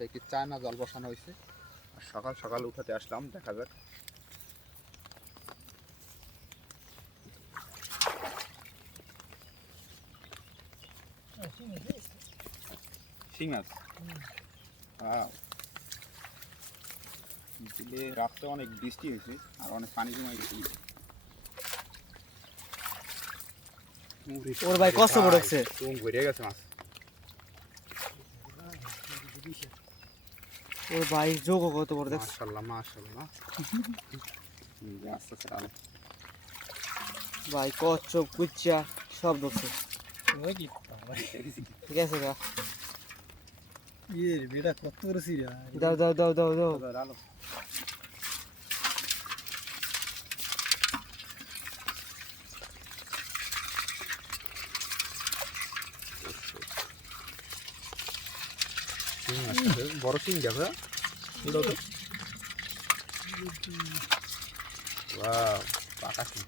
সে কি চায় না, জল বসানো হয়েছে। আর সকাল সকাল উঠাতে আসলাম, দেখা যাক। শিং মাছ বিলে রাত্রে অনেক বৃষ্টি হয়েছে আর অনেক পানি জমে গেছে। ওর ভাই কষ্ট পড়েছে, ঘুরে গেছে মাছ। ওর ভাই যোগ কত বড় দেখছ। মাশাআল্লাহ মাশাআল্লাহ। আস্তে আস্তে আলো ভাই কচ্ছপ কুচ্চা সব ধরছে। ঠিক আছে গা, বেটা কত বড় সিরা। দাও দাও দাও দাও দাও। আলো বড় শিং যাবে। পাকা শিং।